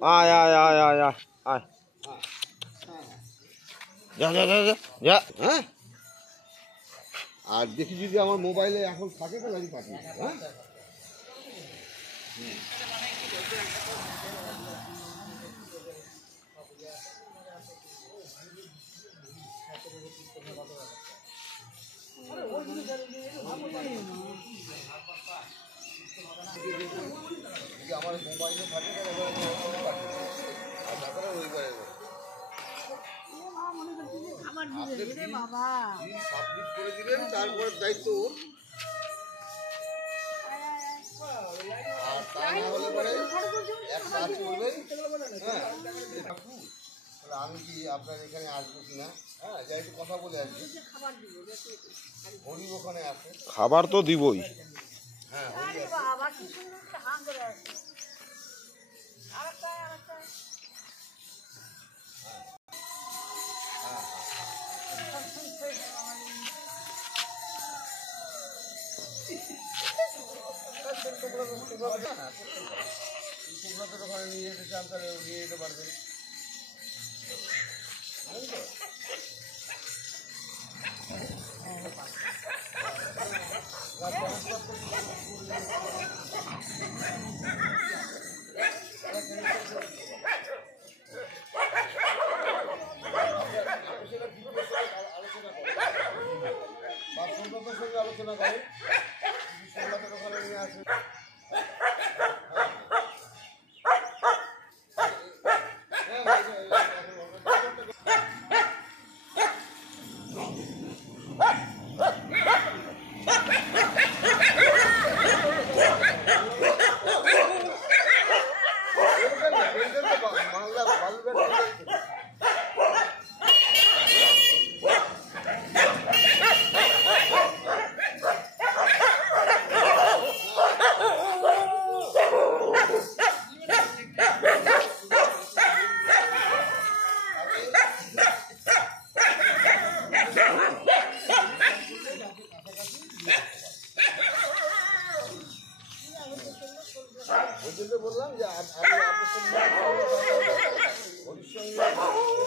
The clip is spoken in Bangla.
আয় আয় আয় আয় আয় আয় যা যা যা যা যা। হ্যাঁ, আর দেখি যদি আমার মোবাইলে এখন থাকে তাহলে আমি পাঠিয়ে দেবো। হ্যাঁ, যদি আমার মোবাইলে থাকে তাহলে আর তারপরে রবিবারে সাবমিট করে দিবেন, তারপরে দায়িত্ব ওর। আর তা না হলে পরে এক কাজ করবেন, হ্যাঁ, তাহলে আমি কি আপনার এখানে আসবো কিনা, হ্যাঁ, যাই একটু কথা বলে আসবি। হরি ওখানে আছে, খাবার তো দিবই। হ্যাঁ, হরি আছে। শুক্রদের ওখানে নিয়ে যেতে চান তাহলে নিয়ে যেতে পারবেন। আলোচনা করে শুক্রদের ওখানে নিয়ে আসে। ওই জন্য বললাম যে আমি আপনার সঙ্গে